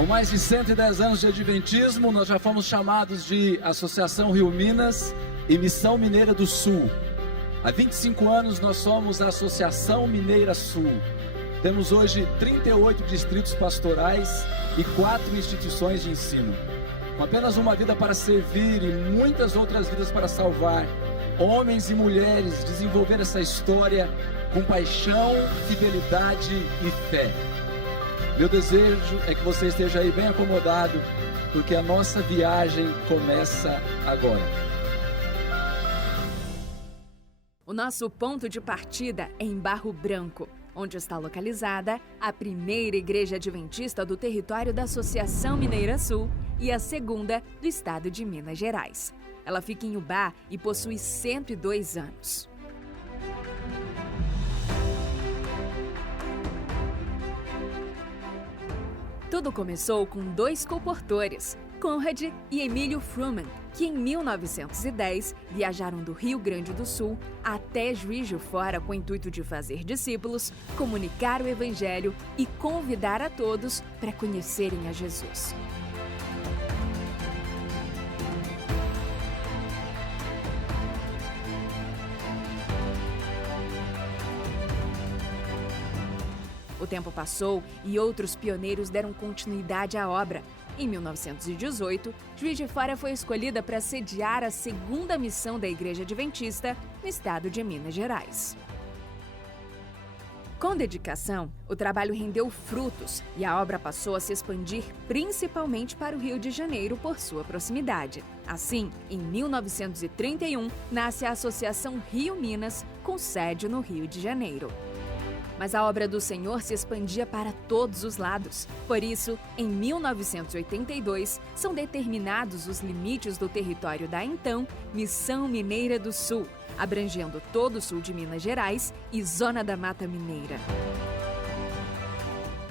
Com mais de 110 anos de adventismo, nós já fomos chamados de Associação Rio Minas e Missão Mineira do Sul. Há 25 anos nós somos a Associação Mineira Sul. Temos hoje 38 distritos pastorais e 4 instituições de ensino. Com apenas uma vida para servir e muitas outras vidas para salvar, homens e mulheres desenvolveram essa história com paixão, fidelidade e fé. Meu desejo é que você esteja aí bem acomodado, porque a nossa viagem começa agora. O nosso ponto de partida é em Barro Branco, onde está localizada a primeira igreja adventista do território da Associação Mineira Sul e a segunda do estado de Minas Gerais. Ela fica em Ubá e possui 102 anos. Tudo começou com 2 colportores, Conrad e Emílio Fruman, que em 1910 viajaram do Rio Grande do Sul até Juiz de Fora com o intuito de fazer discípulos, comunicar o Evangelho e convidar a todos para conhecerem a Jesus. O tempo passou e outros pioneiros deram continuidade à obra. Em 1918, Juiz de Fora foi escolhida para sediar a segunda missão da Igreja Adventista no estado de Minas Gerais. Com dedicação, o trabalho rendeu frutos e a obra passou a se expandir principalmente para o Rio de Janeiro por sua proximidade. Assim, em 1931, nasce a Associação Rio Minas, com sede no Rio de Janeiro. Mas a obra do Senhor se expandia para todos os lados. Por isso, em 1982, são determinados os limites do território da então Missão Mineira do Sul, abrangendo todo o sul de Minas Gerais e Zona da Mata Mineira.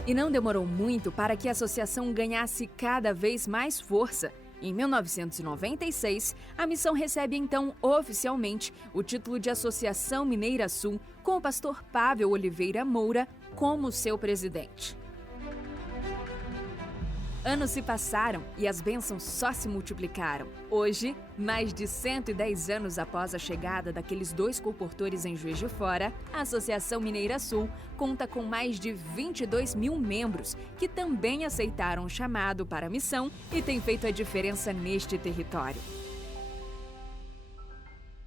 E não demorou muito para que a associação ganhasse cada vez mais força. Em 1996, a missão recebe então oficialmente o título de Associação Mineira Sul, com o pastor Pavel Oliveira Moura como seu presidente. Anos se passaram e as bênçãos só se multiplicaram. Hoje, mais de 110 anos após a chegada daqueles 2 colportores em Juiz de Fora, a Associação Mineira Sul conta com mais de 22 mil membros que também aceitaram o chamado para a missão e têm feito a diferença neste território.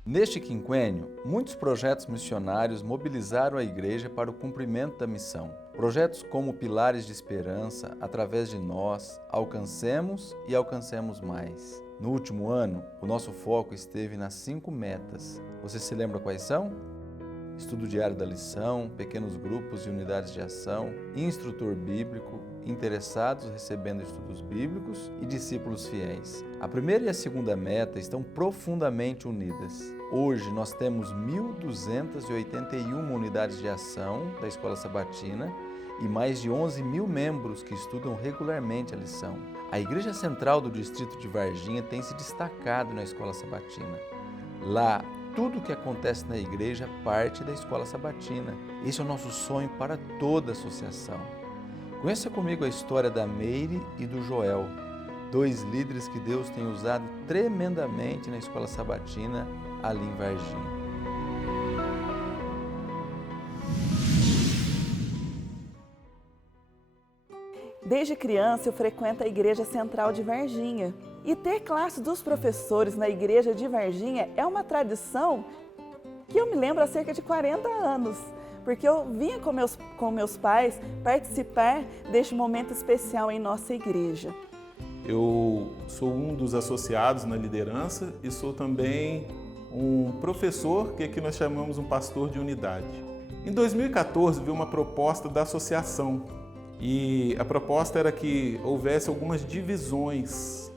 Neste quinquênio, muitos projetos missionários mobilizaram a igreja para o cumprimento da missão. Projetos como Pilares de Esperança, Através de Nós, Alcancemos e Alcancemos Mais. No último ano, o nosso foco esteve nas 5 metas. Você se lembra quais são? Estudo diário da lição, pequenos grupos e unidades de ação, instrutor bíblico, interessados recebendo estudos bíblicos e discípulos fiéis. A primeira e a segunda meta estão profundamente unidas. Hoje nós temos 1.281 unidades de ação da Escola Sabatina e mais de 11 mil membros que estudam regularmente a lição. A Igreja Central do Distrito de Varginha tem se destacado na Escola Sabatina. Lá, tudo o que acontece na igreja parte da Escola Sabatina. Esse é o nosso sonho para toda a associação. Conheça comigo a história da Meire e do Joel, 2 líderes que Deus tem usado tremendamente na Escola Sabatina, ali em Varginha. Desde criança eu frequento a Igreja Central de Varginha. E ter classe dos professores na Igreja de Varginha é uma tradição que eu me lembro há cerca de 40 anos. Porque eu vinha com meus pais participar deste momento especial em nossa igreja. Eu sou um dos associados na liderança e sou também um professor, que aqui nós chamamos um pastor de unidade. Em 2014, vi uma proposta da associação e a proposta era que houvesse algumas divisões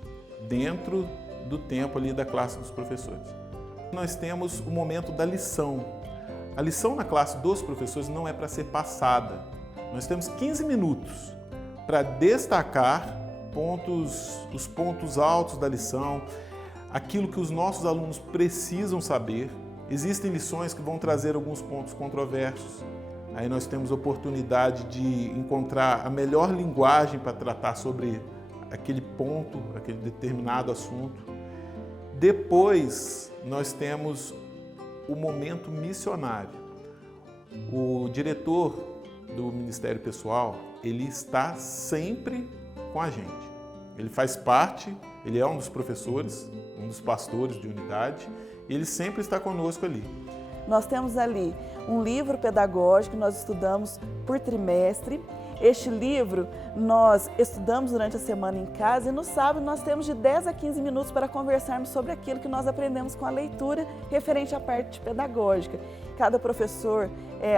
dentro do tempo ali da classe dos professores. Nós temos o momento da lição. A lição na classe dos professores não é para ser passada. Nós temos 15 minutos para destacar os pontos altos da lição, aquilo que os nossos alunos precisam saber. Existem lições que vão trazer alguns pontos controversos, Aí nós temos oportunidade de encontrar a melhor linguagem para tratar sobre aquele ponto, aquele determinado assunto. Depois, nós temos o momento missionário. O diretor do Ministério Pessoal, ele está sempre com a gente. Ele faz parte, ele é um dos professores, um dos pastores de unidade, e ele sempre está conosco ali. Nós temos ali um livro pedagógico que nós estudamos por trimestre. Este livro nós estudamos durante a semana em casa e no sábado nós temos de 10 a 15 minutos para conversarmos sobre aquilo que nós aprendemos com a leitura referente à parte pedagógica. Cada professor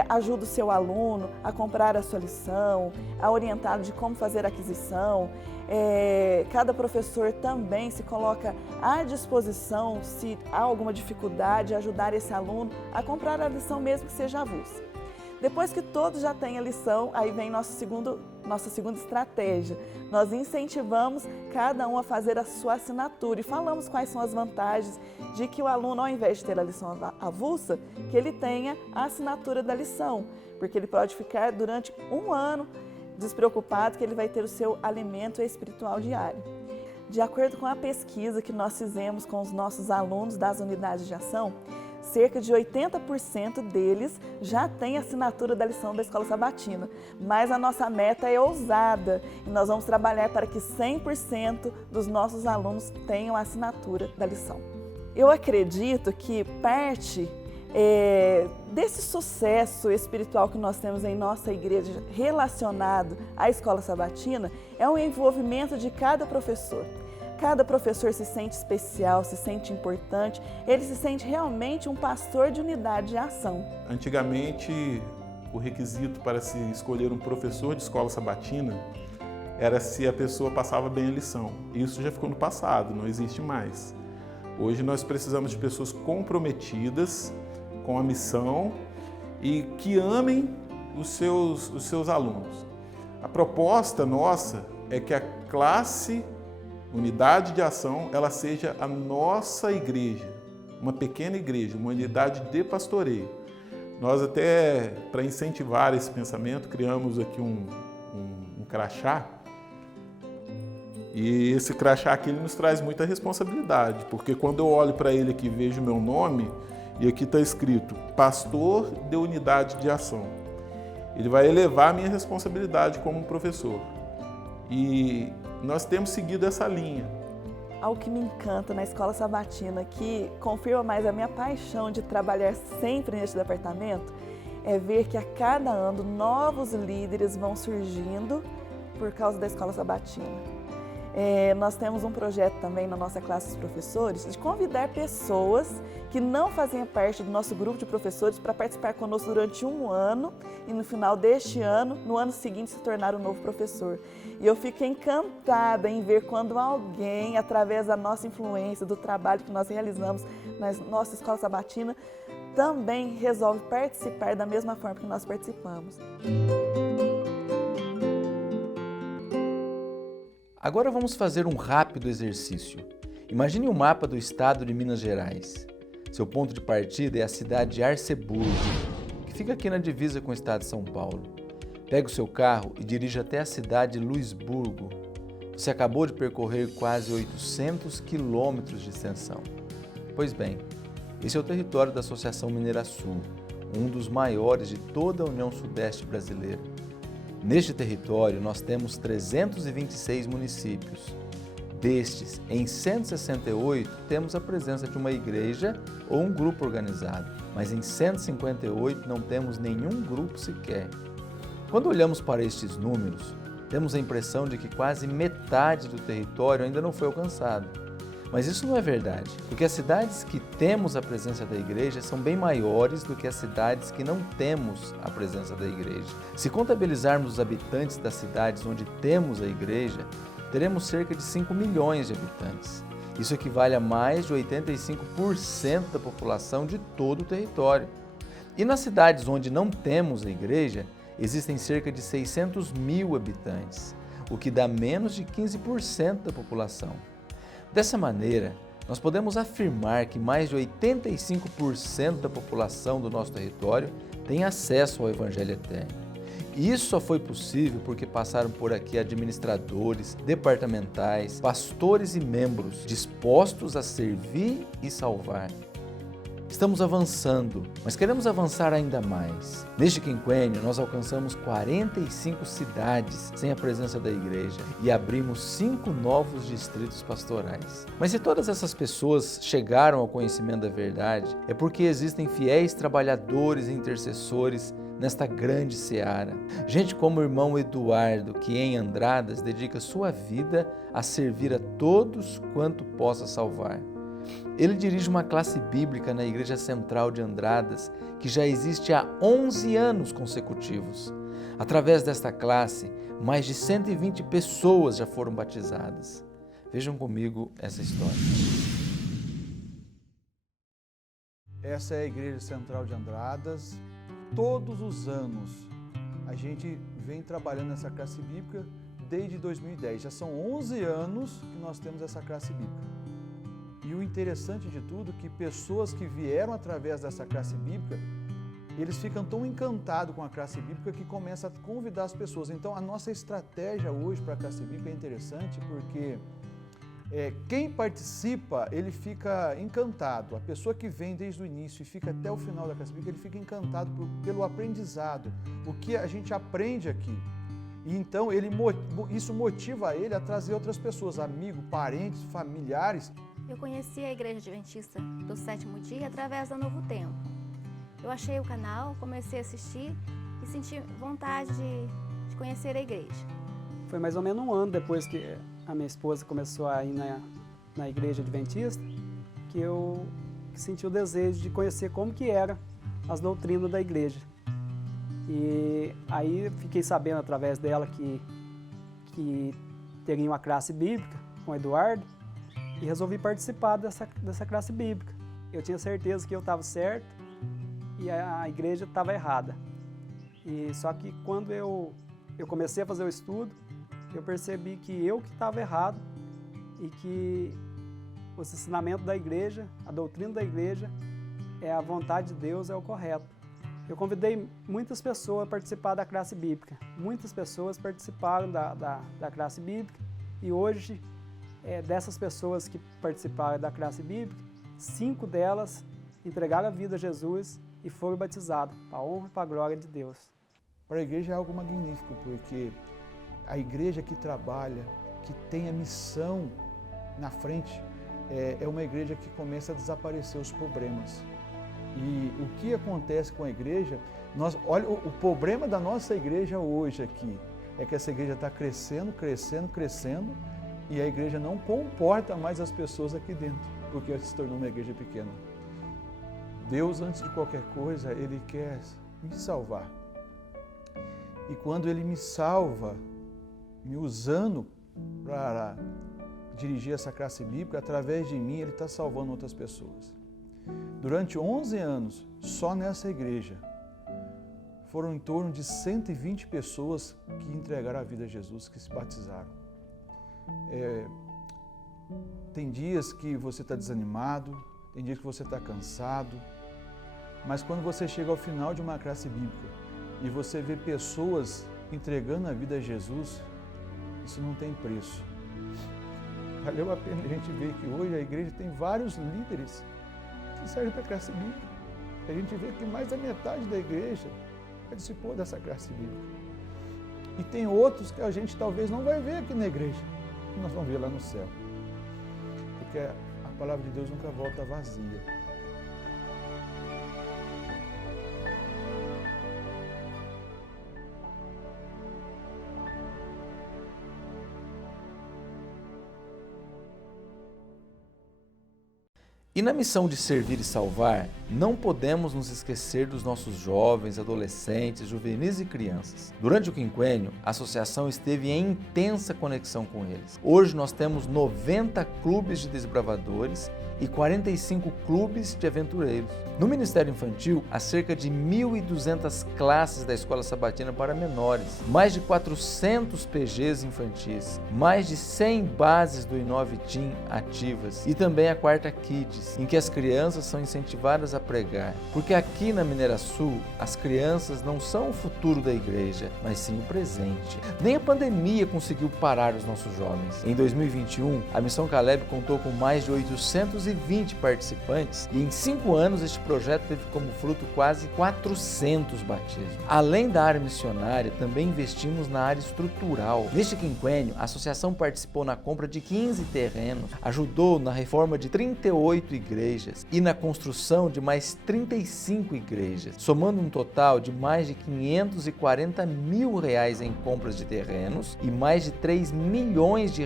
ajuda o seu aluno a comprar a sua lição, a orientá-lo de como fazer a aquisição. Cada professor também se coloca à disposição, se há alguma dificuldade, ajudar esse aluno a comprar a lição mesmo que seja avulsa. Depois que todos já têm a lição, aí vem nossa segunda estratégia. Nós incentivamos cada um a fazer a sua assinatura e falamos quais são as vantagens de que o aluno, ao invés de ter a lição avulsa, que ele tenha a assinatura da lição, porque ele pode ficar durante um ano despreocupado que ele vai ter o seu alimento espiritual diário. De acordo com a pesquisa que nós fizemos com os nossos alunos das unidades de ação, cerca de 80% deles já têm assinatura da lição da Escola Sabatina, mas a nossa meta é ousada e nós vamos trabalhar para que 100% dos nossos alunos tenham a assinatura da lição. Eu acredito que parte desse sucesso espiritual que nós temos em nossa igreja relacionado à Escola Sabatina é o envolvimento de cada professor. Cada professor se sente especial, se sente importante, ele se sente realmente um pastor de unidade de ação. Antigamente, o requisito para se escolher um professor de escola sabatina era se a pessoa passava bem a lição. Isso já ficou no passado, não existe mais. Hoje nós precisamos de pessoas comprometidas com a missão e que amem os seus alunos. A proposta nossa é que a classe Unidade de Ação, ela seja a nossa igreja, uma pequena igreja, uma unidade de pastoreio. Nós até, para incentivar esse pensamento, criamos aqui um crachá. E esse crachá aqui ele nos traz muita responsabilidade, porque quando eu olho para ele aqui e vejo meu nome, e aqui está escrito Pastor de Unidade de Ação, ele vai elevar a minha responsabilidade como professor. E nós temos seguido essa linha. Algo que me encanta na Escola Sabatina, que confirma mais a minha paixão de trabalhar sempre neste departamento, é ver que a cada ano novos líderes vão surgindo por causa da Escola Sabatina. Nós temos um projeto também na nossa classe dos professores de convidar pessoas que não faziam parte do nosso grupo de professores para participar conosco durante um ano e no final deste ano, no ano seguinte, se tornar um novo professor. E eu fico encantada em ver quando alguém, através da nossa influência, do trabalho que nós realizamos na nossa Escola Sabatina, também resolve participar da mesma forma que nós participamos. Agora vamos fazer um rápido exercício. Imagine o mapa do estado de Minas Gerais. Seu ponto de partida é a cidade de Arceburgo, que fica aqui na divisa com o estado de São Paulo. Pegue o seu carro e dirija até a cidade de Luisburgo. Você acabou de percorrer quase 800 quilômetros de extensão. Pois bem, esse é o território da Associação Mineira Sul, um dos maiores de toda a União Sudeste brasileira. Neste território, nós temos 326 municípios. Destes, em 168, temos a presença de uma igreja ou um grupo organizado, mas em 158 não temos nenhum grupo sequer. Quando olhamos para estes números, temos a impressão de que quase metade do território ainda não foi alcançado. Mas isso não é verdade, porque as cidades que temos a presença da igreja são bem maiores do que as cidades que não temos a presença da igreja. Se contabilizarmos os habitantes das cidades onde temos a igreja, teremos cerca de 5 milhões de habitantes. Isso equivale a mais de 85% da população de todo o território. E nas cidades onde não temos a igreja, existem cerca de 600 mil habitantes, o que dá menos de 15% da população. Dessa maneira, nós podemos afirmar que mais de 85% da população do nosso território têm acesso ao Evangelho eterno. E isso só foi possível porque passaram por aqui administradores, departamentais, pastores e membros dispostos a servir e salvar. Estamos avançando, mas queremos avançar ainda mais. Neste quinquênio, nós alcançamos 45 cidades sem a presença da igreja e abrimos 5 novos distritos pastorais. Mas se todas essas pessoas chegaram ao conhecimento da verdade, é porque existem fiéis trabalhadores e intercessores nesta grande seara. Gente como o irmão Eduardo, que em Andradas dedica sua vida a servir a todos quanto possa salvar. Ele dirige uma classe bíblica na Igreja Central de Andradas, que já existe há 11 anos consecutivos. Através desta classe, mais de 120 pessoas já foram batizadas. Vejam comigo essa história. Essa é a Igreja Central de Andradas. Todos os anos a gente vem trabalhando nessa classe bíblica desde 2010. Já são 11 anos que nós temos essa classe bíblica. E o interessante de tudo é que pessoas que vieram através dessa classe bíblica, eles ficam tão encantados com a classe bíblica que começam a convidar as pessoas. Então a nossa estratégia hoje para a classe bíblica é interessante porque quem participa, ele fica encantado. A pessoa que vem desde o início e fica até o final da classe bíblica, ele fica encantado pelo aprendizado, o que a gente aprende aqui. E então isso motiva ele a trazer outras pessoas, amigos, parentes, familiares. Eu conheci a Igreja Adventista do Sétimo Dia através da Novo Tempo. Eu achei o canal, comecei a assistir e senti vontade de conhecer a igreja. Foi mais ou menos um ano depois que a minha esposa começou a ir na Igreja Adventista que eu senti o desejo de conhecer como que eram as doutrinas da igreja. E aí fiquei sabendo através dela que teria uma classe bíblica com o Eduardo, e resolvi participar dessa classe bíblica. Eu tinha certeza que eu estava certo e a igreja estava errada. E só que quando eu comecei a fazer o estudo, eu percebi que eu que estava errado e que o ensinamento da igreja, a doutrina da igreja, é a vontade de Deus, é o correto. Eu convidei muitas pessoas a participar da classe bíblica. Muitas pessoas participaram da classe bíblica e hoje, dessas pessoas que participaram da classe bíblica, 5 delas entregaram a vida a Jesus e foram batizados, para a honra e para a glória de Deus. Para a igreja é algo magnífico, porque a igreja que trabalha, que tem a missão na frente, é uma igreja que começa a desaparecer os problemas. E o que acontece com a igreja, olha, o problema da nossa igreja hoje aqui, é que essa igreja está crescendo, e a igreja não comporta mais as pessoas aqui dentro, porque ela se tornou uma igreja pequena. Deus, antes de qualquer coisa, Ele quer me salvar. E quando Ele me salva, me usando para dirigir essa classe bíblica, através de mim, Ele está salvando outras pessoas. Durante 11 anos, só nessa igreja, foram em torno de 120 pessoas que entregaram a vida a Jesus, que se batizaram. Tem dias que você está desanimado, tem dias que você está cansado, mas quando você chega ao final de uma classe bíblica e você vê pessoas entregando a vida a Jesus, isso não tem preço. Valeu a pena a gente ver que hoje a igreja tem vários líderes que servem para a classe bíblica. A gente vê que mais da metade da igreja participou dessa classe bíblica. E tem outros que a gente talvez não vai ver aqui na igreja, que nós vamos ver lá no céu. Porque a palavra de Deus nunca volta vazia. E na missão de servir e salvar, não podemos nos esquecer dos nossos jovens, adolescentes, juvenis e crianças. Durante o quinquênio, a associação esteve em intensa conexão com eles. Hoje nós temos 90 clubes de desbravadores e 45 clubes de aventureiros. No Ministério Infantil, há cerca de 1.200 classes da Escola Sabatina para menores, mais de 400 PGs infantis, mais de 100 bases do Inove Team ativas e também a Quarta Kids, em que as crianças são incentivadas a pregar. Porque aqui na Minerasul, as crianças não são o futuro da igreja, mas sim o presente. Nem a pandemia conseguiu parar os nossos jovens. Em 2021, a Missão Caleb contou com mais de 820 participantes e em 5 anos este projeto teve como fruto quase 400 batismos. Além da área missionária, também investimos na área estrutural. Neste quinquênio, a associação participou na compra de 15 terrenos, ajudou na reforma de 38 igrejas e na construção de mais 35 igrejas, somando um total de mais de R$540 mil em compras de terrenos e mais de R$3 milhões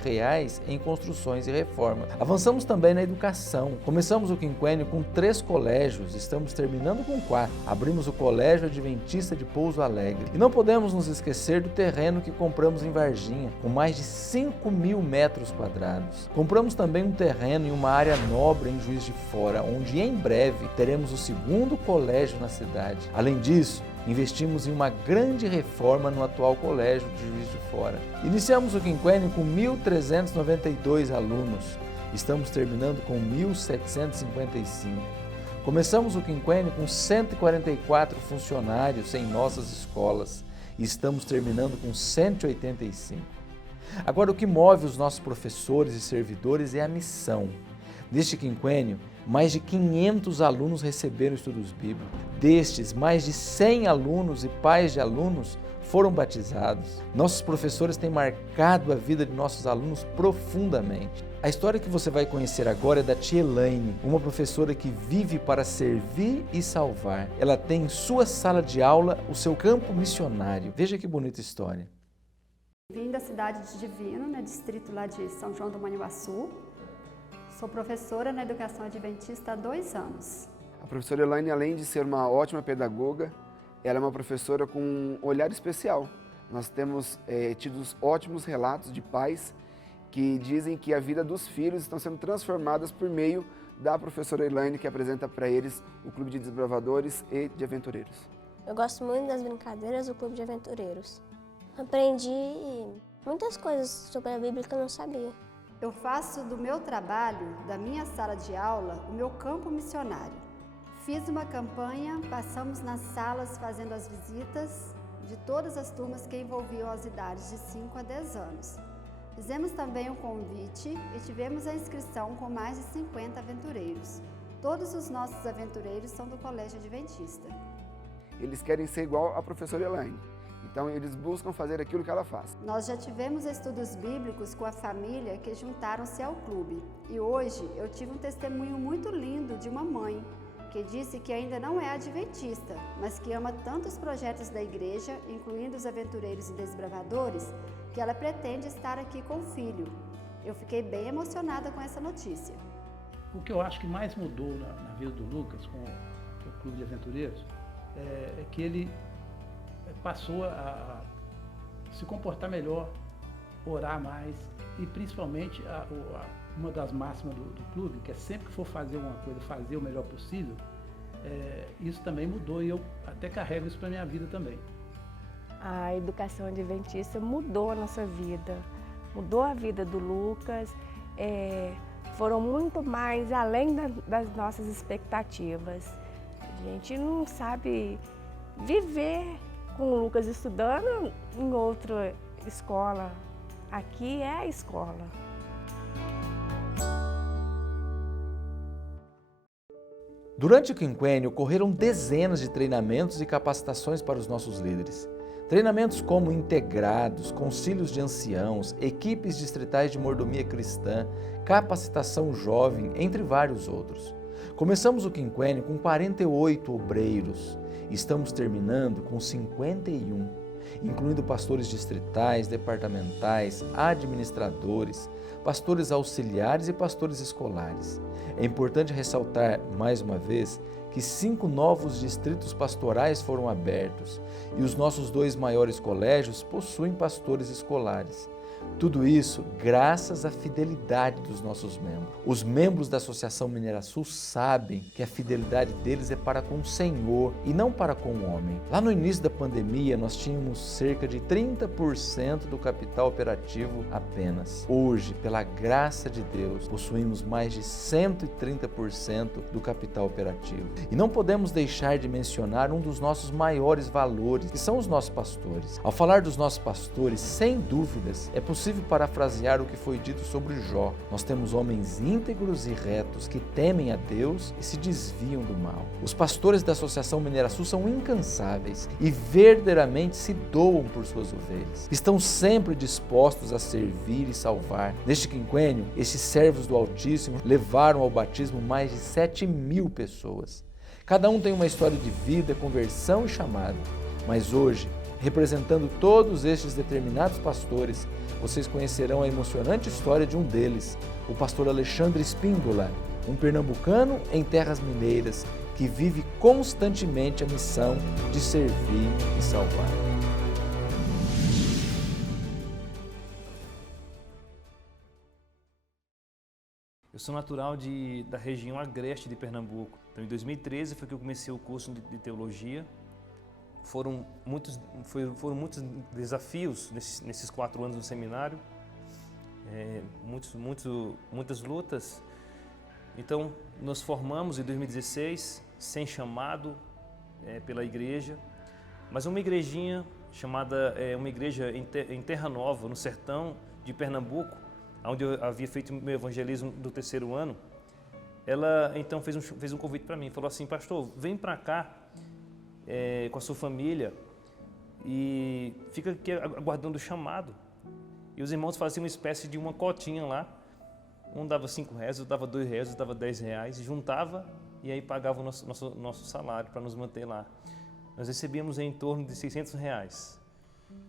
em construções e reformas. Avançamos também na educação. Começamos o quinquênio com 3 colégios, estamos terminando com 4. Abrimos o Colégio Adventista de Pouso Alegre. E não podemos nos esquecer do terreno que compramos em Varginha, com mais de 5.000 metros quadrados. Compramos também um terreno em uma área nobre em Juiz de Fora, onde em breve teremos o 2º colégio na cidade. Além disso, investimos em uma grande reforma no atual colégio de Juiz de Fora. Iniciamos o quinquênio com 1.392 alunos. Estamos terminando com 1.755. Começamos o quinquênio com 144 funcionários em nossas escolas e estamos terminando com 185. Agora, o que move os nossos professores e servidores é a missão. Neste quinquênio, mais de 500 alunos receberam estudos bíblicos. Destes, mais de 100 alunos e pais de alunos foram batizados. Nossos professores têm marcado a vida de nossos alunos profundamente. A história que você vai conhecer agora é da tia Elaine, uma professora que vive para servir e salvar. Ela tem em sua sala de aula o seu campo missionário. Veja que bonita história. Vim da cidade de Divino, distrito lá de São João do Manhuaçu. Sou professora na educação adventista há 2 anos. A professora Elaine, além de ser uma ótima pedagoga, ela é uma professora com um olhar especial. Nós temos tido ótimos relatos de pais que dizem que a vida dos filhos estão sendo transformadas por meio da professora Elaine, que apresenta para eles o Clube de Desbravadores e de Aventureiros. Eu gosto muito das brincadeiras do Clube de Aventureiros. Aprendi muitas coisas sobre a Bíblia que eu não sabia. Eu faço do meu trabalho, da minha sala de aula, o meu campo missionário. Fiz uma campanha, passamos nas salas fazendo as visitas de todas as turmas que envolviam as idades de 5 a 10 anos. Fizemos também um convite e tivemos a inscrição com mais de 50 aventureiros. Todos os nossos aventureiros são do Colégio Adventista. Eles querem ser igual à professora Elaine. Então, eles buscam fazer aquilo que ela faz. Nós já tivemos estudos bíblicos com a família que juntaram-se ao clube. E hoje eu tive um testemunho muito lindo de uma mãe que disse que ainda não é adventista, mas que ama tanto os projetos da igreja, incluindo os aventureiros e desbravadores, que ela pretende estar aqui com o filho. Eu fiquei bem emocionada com essa notícia. O que eu acho que mais mudou na vida do Lucas com o Clube de Aventureiros é que ele passou a se comportar melhor, orar mais e principalmente uma das máximas do clube, que é sempre que for fazer alguma coisa, fazer o melhor possível, isso também mudou e eu até carrego isso para a minha vida também. A educação adventista mudou a nossa vida, mudou a vida do Lucas, foram muito mais além das nossas expectativas. A gente não sabe viver com o Lucas estudando em outra escola. Aqui é a escola. Durante o quinquênio, ocorreram dezenas de treinamentos e capacitações para os nossos líderes. Treinamentos como integrados, concílios de anciãos, equipes distritais de mordomia cristã, capacitação jovem, entre vários outros. Começamos o quinquênio com 48 obreiros. Estamos terminando com 51, incluindo pastores distritais, departamentais, administradores, pastores auxiliares e pastores escolares. É importante ressaltar, mais uma vez, que 5 novos distritos pastorais foram abertos e os nossos 2 maiores colégios possuem pastores escolares. Tudo isso graças à fidelidade dos nossos membros. Os membros da Associação Mineira Sul sabem que a fidelidade deles é para com o Senhor e não para com o homem. Lá no início da pandemia, nós tínhamos cerca de 30% do capital operativo apenas. Hoje, pela graça de Deus, possuímos mais de 130% do capital operativo. E não podemos deixar de mencionar um dos nossos maiores valores, que são os nossos pastores. Ao falar dos nossos pastores, sem dúvidas, é possível parafrasear o que foi dito sobre Jó. Nós temos homens íntegros e retos que temem a Deus e se desviam do mal. Os pastores da Associação Mineira Sul são incansáveis e verdadeiramente se doam por suas ovelhas. Estão sempre dispostos a servir e salvar. Neste quinquênio, estes servos do Altíssimo levaram ao batismo mais de 7.000 pessoas. Cada um tem uma história de vida, conversão e chamado. Mas hoje, representando todos estes determinados pastores, vocês conhecerão a emocionante história de um deles, o pastor Alexandre Espíndola, um pernambucano em terras mineiras que vive constantemente a missão de servir e salvar. Eu sou natural da região agreste de Pernambuco. Então, em 2013 foi que eu comecei o curso de teologia. Foram muitos desafios nesses 4 anos no seminário, muitas lutas. Então, nós formamos em 2016, sem chamado pela igreja, mas uma igrejinha chamada, uma igreja em Terra Nova, no sertão de Pernambuco, onde eu havia feito meu evangelismo do 3º ano. Ela então fez um convite para mim, falou assim: pastor, vem para cá com a sua família e fica aqui aguardando o chamado. E os irmãos faziam uma espécie de uma cotinha lá, um dava R$5, outro dava R$2, outro dava R$10, e juntava e aí pagava o nosso salário para nos manter lá. Nós recebíamos em torno de R$600.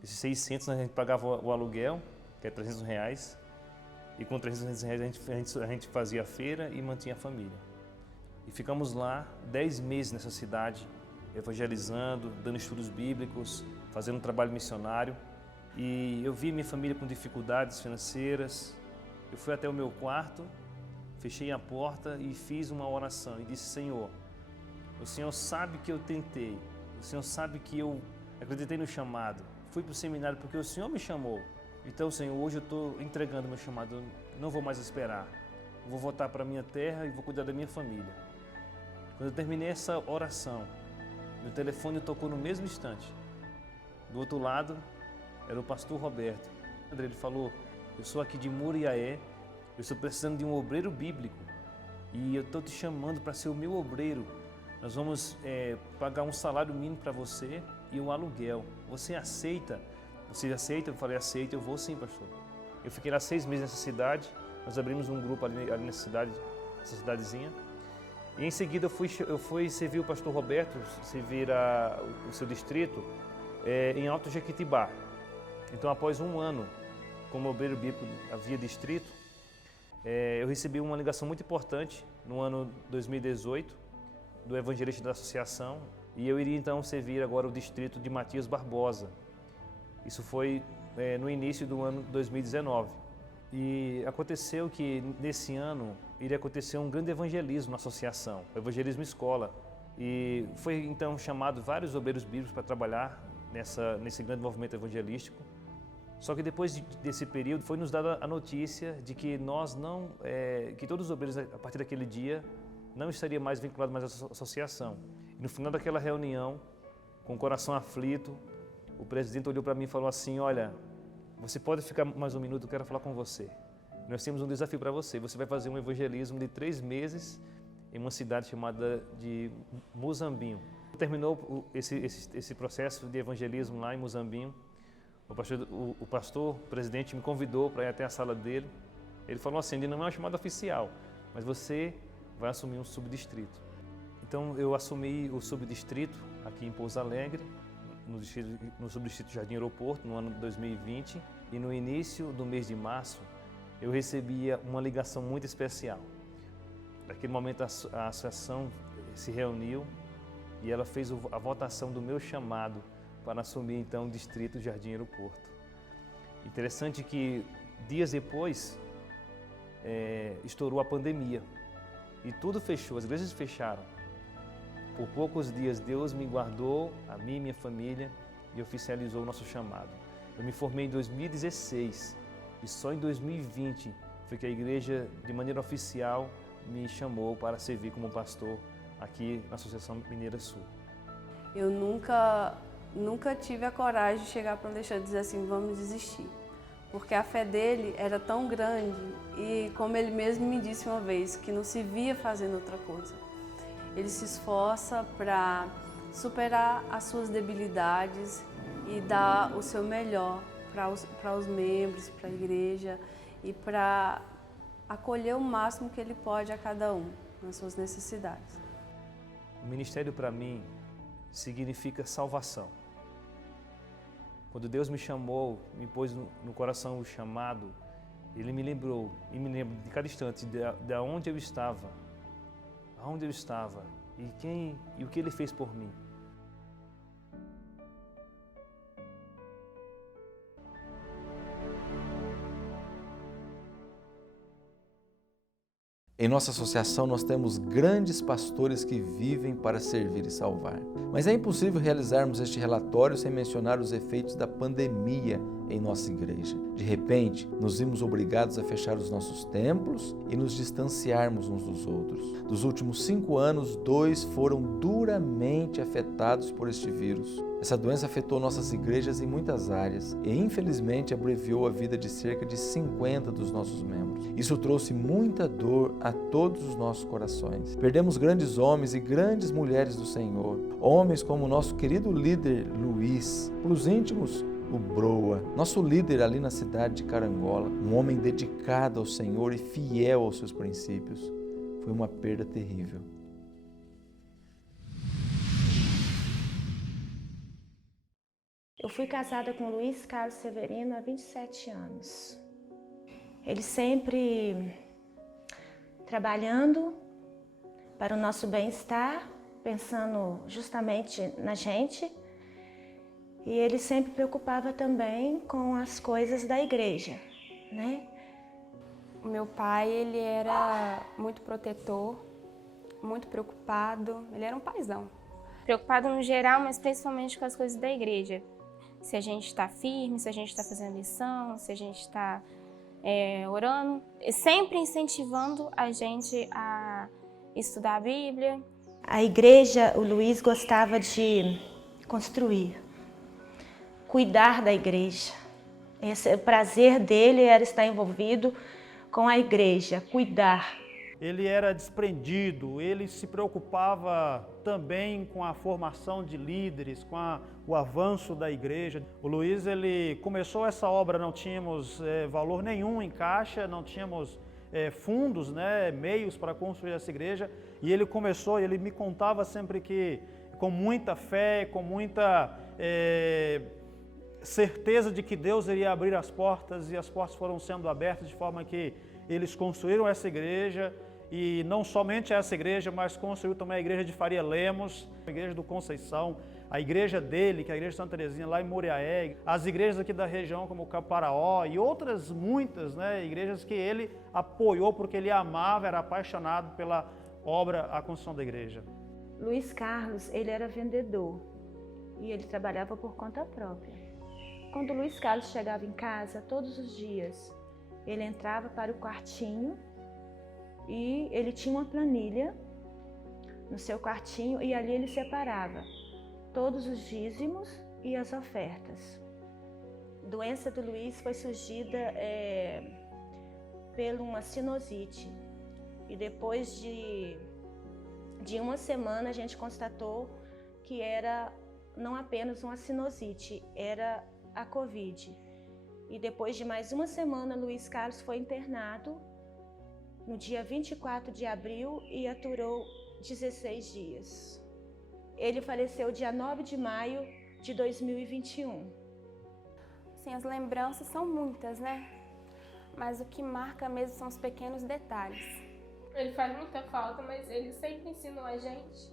Esses 600 a gente pagava o aluguel, que é R$300, e com R$300 a gente fazia a feira e mantinha a família. E ficamos lá 10 meses nessa cidade, evangelizando, dando estudos bíblicos, fazendo um trabalho missionário. E eu vi minha família com dificuldades financeiras. Eu fui até o meu quarto, fechei a porta e fiz uma oração e disse: Senhor, o Senhor sabe que eu tentei, o Senhor sabe que eu acreditei no chamado, fui para o seminário porque o Senhor me chamou. Então, Senhor, hoje eu estou entregando meu chamado, eu não vou mais esperar. Eu vou voltar para a minha terra e vou cuidar da minha família. Quando eu terminei essa oração, meu telefone tocou no mesmo instante. Do outro lado, era o pastor Roberto. Ele falou: eu sou aqui de Muriaé, eu estou precisando de um obreiro bíblico e eu estou te chamando para ser o meu obreiro. Nós vamos pagar um salário mínimo para você e um aluguel. Você aceita? Você aceita? Eu falei: aceito, eu vou sim, pastor. Eu fiquei lá 6 meses nessa cidade, nós abrimos um grupo ali nessa cidadezinha. E em seguida eu fui servir o pastor Roberto, servir o seu distrito em Alto Jequitibá. Então, após 1 ano como obreiro bíblico via distrito, eu recebi uma ligação muito importante no ano 2018 do evangelista da associação, e eu iria então servir agora o distrito de Matias Barbosa. Isso foi no início do ano 2019. E aconteceu que nesse ano iria acontecer um grande evangelismo na associação, o evangelismo escola. E foi então chamado vários obreiros bíblicos para trabalhar nesse grande movimento evangelístico. Só que depois desse período foi nos dada a notícia de que que todos os obreiros a partir daquele dia não estariam mais vinculados mais à associação. E no final daquela reunião, com o coração aflito, o presidente olhou para mim e falou assim: olha, você pode ficar mais um minuto, eu quero falar com você. Nós temos um desafio para você. Você vai fazer um evangelismo de 3 meses em uma cidade chamada de Muzambinho. Terminou esse processo de evangelismo lá em Muzambinho. O pastor, o presidente, me convidou para ir até a sala dele. Ele falou assim: não é uma chamada oficial, mas você vai assumir um subdistrito. Então eu assumi o subdistrito aqui em Pouso Alegre, no subdistrito Jardim Aeroporto, no ano de 2020, e no início do mês de março eu recebia uma ligação muito especial. Naquele momento a associação se reuniu e ela fez a votação do meu chamado para assumir então o distrito Jardim Aeroporto. Interessante que dias depois estourou a pandemia e tudo fechou, as igrejas fecharam. Por poucos dias Deus me guardou, a mim e minha família, e oficializou o nosso chamado. Eu me formei em 2016 e só em 2020 foi que a igreja, de maneira oficial, me chamou para servir como pastor aqui na Associação Mineira Sul. Eu nunca tive a coragem de chegar para o Alexandre e dizer assim, vamos desistir. Porque a fé dele era tão grande e, como ele mesmo me disse uma vez, que não se via fazendo outra coisa. Ele se esforça para superar as suas debilidades e dar o seu melhor para os membros, para a igreja e para acolher o máximo que ele pode a cada um nas suas necessidades. O ministério para mim significa salvação. Quando Deus me chamou, me pôs no coração o chamado, Ele me lembrou e me lembra de cada instante de onde eu estava, aonde eu estava e o que Ele fez por mim. Em nossa associação, nós temos grandes pastores que vivem para servir e salvar. Mas é impossível realizarmos este relatório sem mencionar os efeitos da pandemia em nossa igreja. De repente, nos vimos obrigados a fechar os nossos templos e nos distanciarmos uns dos outros. Dos últimos 5 anos, 2 foram duramente afetados por este vírus. Essa doença afetou nossas igrejas em muitas áreas e, infelizmente, abreviou a vida de cerca de 50 dos nossos membros. Isso trouxe muita dor a todos os nossos corações. Perdemos grandes homens e grandes mulheres do Senhor. Homens como o nosso querido líder Luiz, para os íntimos, o Broa, nosso líder ali na cidade de Carangola, um homem dedicado ao Senhor e fiel aos seus princípios. Foi uma perda terrível. Eu fui casada com Luiz Carlos Severino há 27 anos. Ele sempre trabalhando para o nosso bem-estar, pensando justamente na gente. E ele sempre preocupava também com as coisas da igreja, né? O meu pai, ele era muito protetor, muito preocupado, ele era um paizão. Preocupado no geral, mas principalmente com as coisas da igreja. Se a gente está firme, se a gente está fazendo lição, se a gente está orando, sempre incentivando a gente a estudar a Bíblia. A igreja, o Luiz gostava de construir, cuidar da igreja. O prazer dele era estar envolvido com a igreja, cuidar. Ele era desprendido, ele se preocupava também com a formação de líderes, com o avanço da igreja. O Luiz, ele começou essa obra, não tínhamos valor nenhum em caixa, não tínhamos fundos, meios para construir essa igreja. E ele começou, ele me contava sempre que com muita fé, com muita certeza de que Deus iria abrir as portas, e as portas foram sendo abertas de forma que eles construíram essa igreja. E não somente essa igreja, mas construiu também a igreja de Faria Lemos, a igreja do Conceição, a igreja dele, que é a igreja de Santa Terezinha, lá em Muriaé, as igrejas aqui da região como Caparaó e outras muitas igrejas que ele apoiou porque ele amava, era apaixonado pela obra, a construção da igreja. Luiz Carlos, ele era vendedor e ele trabalhava por conta própria. Quando Luiz Carlos chegava em casa, todos os dias, ele entrava para o quartinho e ele tinha uma planilha no seu quartinho e ali ele separava todos os dízimos e as ofertas. A doença do Luiz foi surgida por uma sinusite e depois de uma semana a gente constatou que era não apenas uma sinusite, era a Covid. E depois de mais uma semana, Luiz Carlos foi internado no dia 24 de abril e aturou 16 dias. Ele faleceu dia 9 de maio de 2021. Sim, as lembranças são muitas, né? Mas o que marca mesmo são os pequenos detalhes. Ele faz muita falta, mas ele sempre ensinou a gente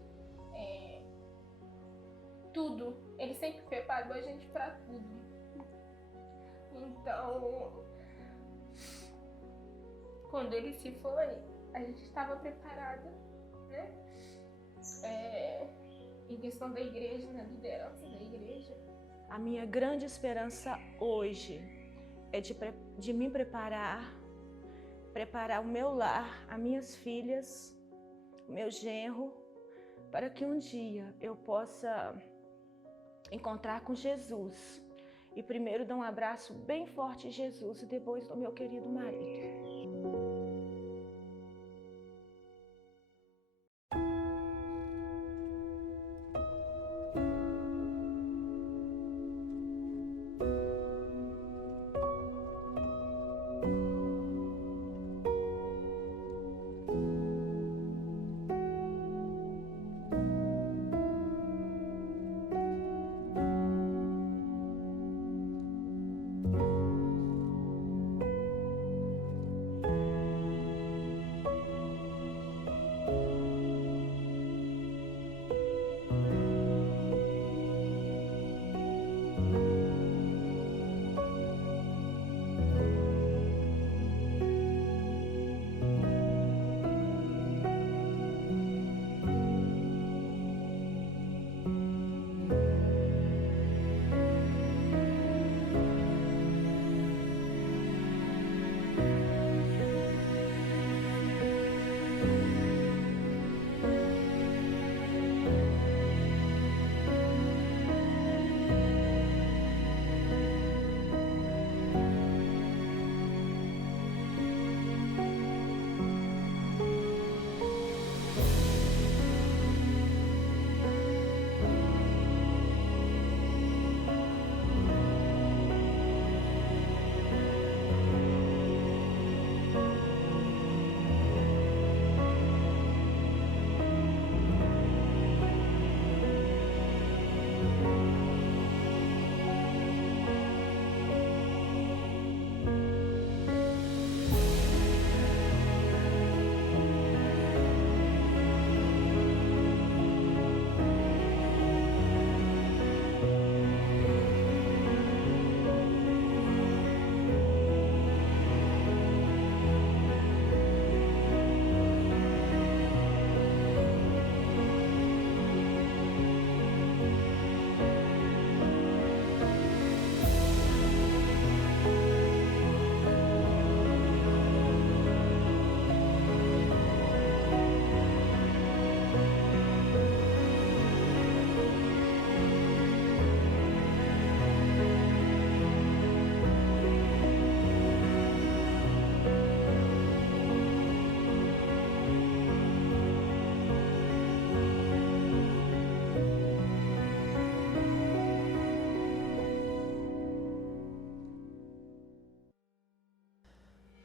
tudo. Ele sempre preparou a gente para tudo. Então, quando ele se foi, a gente estava preparada, né? Em questão da igreja, na liderança da igreja. A minha grande esperança hoje é de me preparar o meu lar, as minhas filhas, o meu genro, para que um dia eu possa encontrar com Jesus. E primeiro dar um abraço bem forte em Jesus e depois do meu querido marido.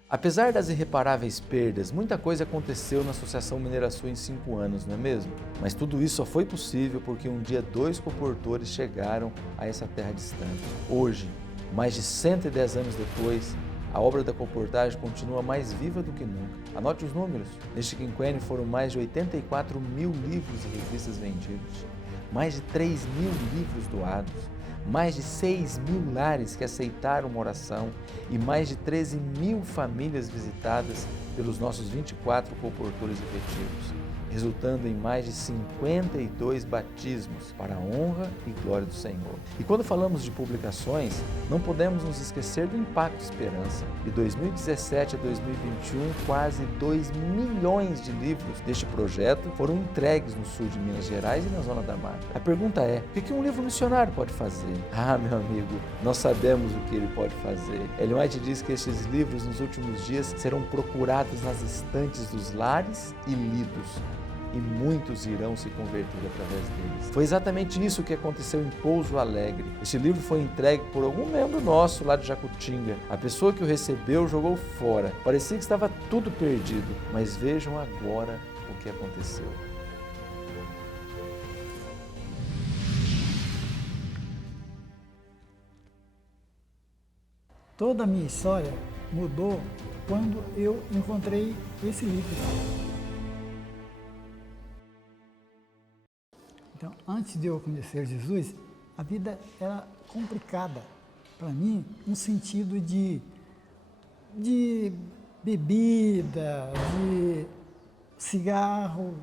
Apesar das irreparáveis perdas, muita coisa aconteceu na Associação Mineira Sul em 5 anos, não é mesmo? Mas tudo isso só foi possível porque um dia 2 coportores chegaram a essa terra distante. Hoje, mais de 110 anos depois, a obra da comportagem continua mais viva do que nunca. Anote os números. Neste quinquênio foram mais de 84 mil livros e revistas vendidos, mais de 3 mil livros doados, mais de 6 mil lares que aceitaram uma oração e mais de 13 mil famílias visitadas pelos nossos 24 comportores efetivos, resultando em mais de 52 batismos para a honra e glória do Senhor. E quando falamos de publicações, não podemos nos esquecer do Impacto Esperança. De 2017 a 2021, quase 2 milhões de livros deste projeto foram entregues no sul de Minas Gerais e na Zona da Mata. A pergunta é, o que um livro missionário pode fazer? Ah, meu amigo, nós sabemos o que ele pode fazer. Ellen White diz que estes livros nos últimos dias serão procurados nas estantes dos lares e lidos, e muitos irão se converter através deles. Foi exatamente isso que aconteceu em Pouso Alegre. Este livro foi entregue por algum membro nosso lá de Jacutinga. A pessoa que o recebeu jogou fora. Parecia que estava tudo perdido, mas vejam agora o que aconteceu. Toda a minha história mudou quando eu encontrei esse livro. Então, antes de eu conhecer Jesus, a vida era complicada. para mim, um sentido de bebida, de cigarro.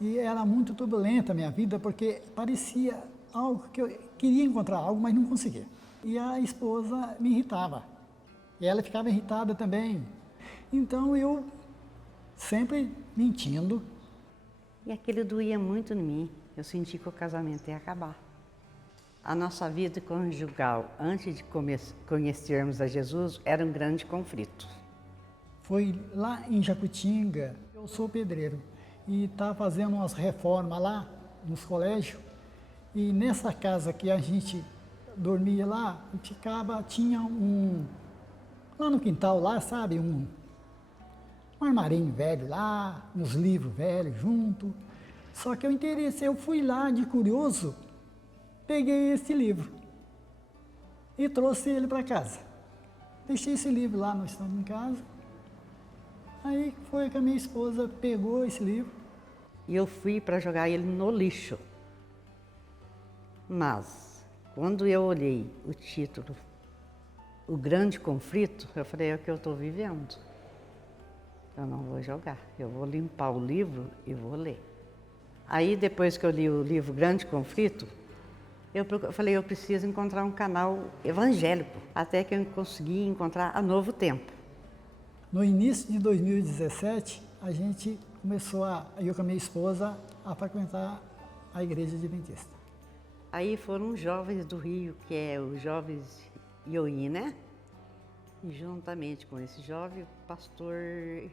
E era muito turbulenta a minha vida, porque parecia algo que eu queria encontrar algo, mas não conseguia. E a esposa me irritava. E ela ficava irritada também. Então eu sempre mentindo. E aquilo doía muito em mim. Eu senti que o casamento ia acabar. A nossa vida conjugal, antes de conhecermos a Jesus, era um grande conflito. Foi lá em Jacutinga, eu sou pedreiro, e estava fazendo umas reformas lá nos colégios. E nessa casa que a gente dormia lá, tinha lá no quintal, lá, sabe, um armarinho velho lá, uns livros velhos junto. Só que eu fui lá de curioso, peguei esse livro e trouxe ele para casa. Deixei esse livro lá, nós estamos em casa. Aí foi que a minha esposa pegou esse livro. E eu fui para jogar ele no lixo. Mas, quando eu olhei o título, O Grande Conflito, eu falei, é o que eu estou vivendo. Eu não vou jogar, eu vou limpar o livro e vou ler. Aí, depois que eu li o livro Grande Conflito, eu falei, eu preciso encontrar um canal evangélico, até que eu consegui encontrar a Novo Tempo. No início de 2017, a gente começou, eu com a minha esposa, a frequentar a Igreja Adventista. Aí foram os jovens do Rio, que é os jovens Ioí, né? E juntamente com esse jovem, o pastor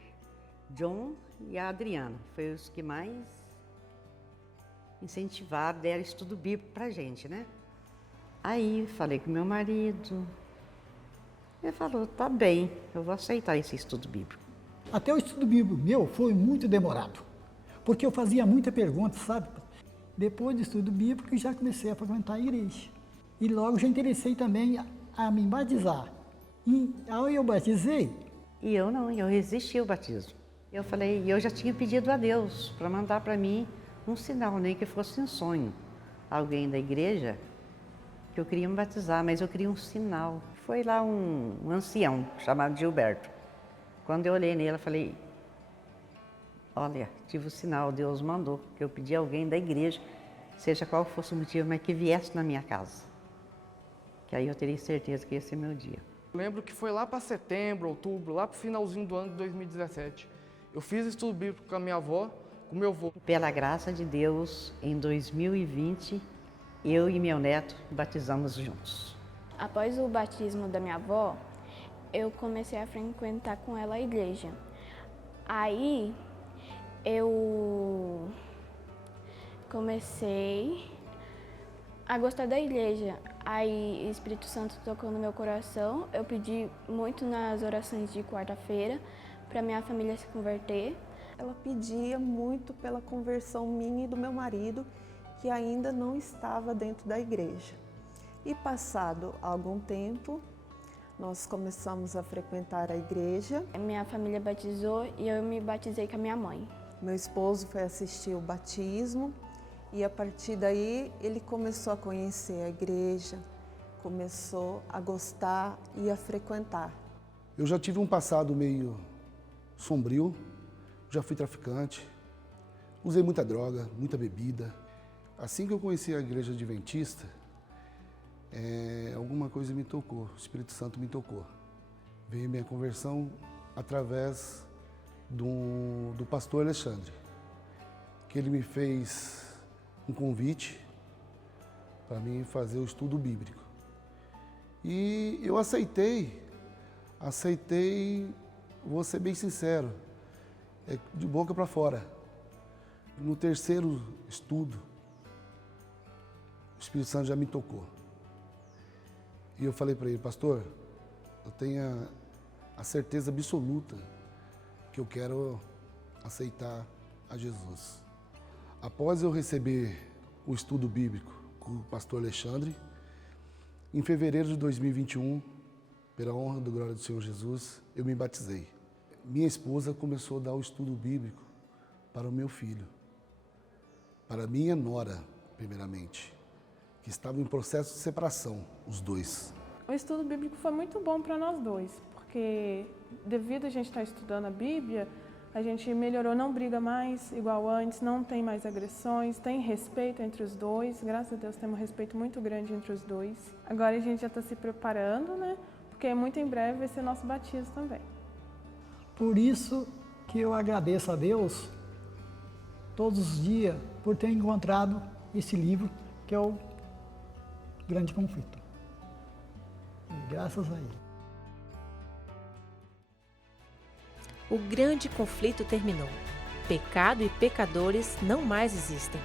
John e a Adriana, foi os que mais incentivaram, deram estudo bíblico pra gente, né? Aí falei com meu marido, ele falou, tá bem, eu vou aceitar esse estudo bíblico. Até o estudo bíblico meu foi muito demorado, porque eu fazia muita pergunta, sabe? Depois do estudo bíblico, já comecei a frequentar a igreja. E logo já interessei também a me batizar. E ao eu batizei... E eu não, eu resisti ao batismo. Eu falei, eu já tinha pedido a Deus para mandar para mim um sinal, nem que fosse um sonho. Alguém da igreja, que eu queria me batizar, mas eu queria um sinal. Foi lá um ancião, chamado Gilberto. Quando eu olhei nele, eu falei, olha, tive o sinal, Deus mandou, que eu pedi a alguém da igreja, seja qual fosse o motivo, mas que viesse na minha casa. Que aí eu teria certeza que ia ser meu dia. Eu lembro que foi lá para setembro, outubro, lá para o finalzinho do ano de 2017. Eu fiz estudo bíblico com a minha avó, com o meu avô. Pela graça de Deus, em 2020, eu e meu neto batizamos juntos. Após o batismo da minha avó, eu comecei a frequentar com ela a igreja. Aí, eu comecei a gostar da igreja. Aí o Espírito Santo tocou no meu coração. Eu pedi muito nas orações de quarta-feira para minha família se converter. Ela pedia muito pela conversão minha e do meu marido, que ainda não estava dentro da igreja. E passado algum tempo, nós começamos a frequentar a igreja. Minha família batizou e eu me batizei com a minha mãe. Meu esposo foi assistir o batismo e a partir daí ele começou a conhecer a igreja, começou a gostar e a frequentar. Eu já tive um passado meio sombrio, já fui traficante, usei muita droga, muita bebida. Assim que eu conheci a Igreja Adventista, alguma coisa me tocou, o Espírito Santo me tocou. Veio minha conversão através do pastor Alexandre, que ele me fez um convite para mim fazer o estudo bíblico. E eu aceitei, vou ser bem sincero, de boca para fora. No terceiro estudo, o Espírito Santo já me tocou. E eu falei para ele, pastor, eu tenho a certeza absoluta que eu quero aceitar a Jesus. Após eu receber o estudo bíblico com o pastor Alexandre, em fevereiro de 2021, pela honra e glória do Senhor Jesus, eu me batizei. Minha esposa começou a dar o estudo bíblico para o meu filho, para minha nora, primeiramente, que estavam em processo de separação, os dois. O estudo bíblico foi muito bom para nós dois, porque devido a gente estar estudando a Bíblia, a gente melhorou, não briga mais igual antes, não tem mais agressões, tem respeito entre os dois, graças a Deus temos um respeito muito grande entre os dois. Agora a gente já está se preparando, né? Porque muito em breve vai ser nosso batismo também. Por isso que eu agradeço a Deus todos os dias por ter encontrado esse livro, que é o Grande Conflito. E graças a ele. O grande conflito terminou. Pecado e pecadores não mais existem.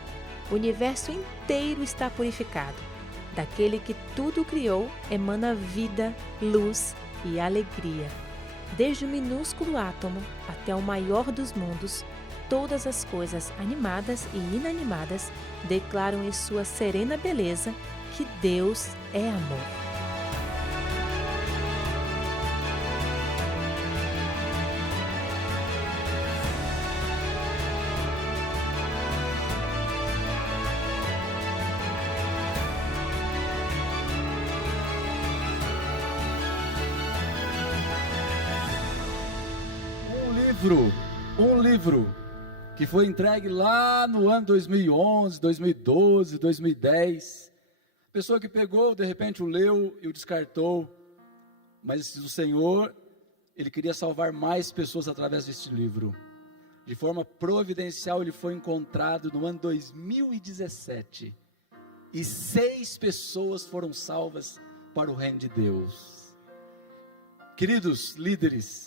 O universo inteiro está purificado. Daquele que tudo criou, emana vida, luz e alegria. Desde o minúsculo átomo até o maior dos mundos, todas as coisas animadas e inanimadas declaram em sua serena beleza que Deus é amor. Um livro que foi entregue lá no ano 2011, 2012, 2010. Pessoa que pegou, de repente o leu e o descartou. Mas o Senhor, Ele queria salvar mais pessoas através deste livro. De forma providencial, ele foi encontrado no ano 2017. E 6 pessoas foram salvas para o reino de Deus. Queridos líderes,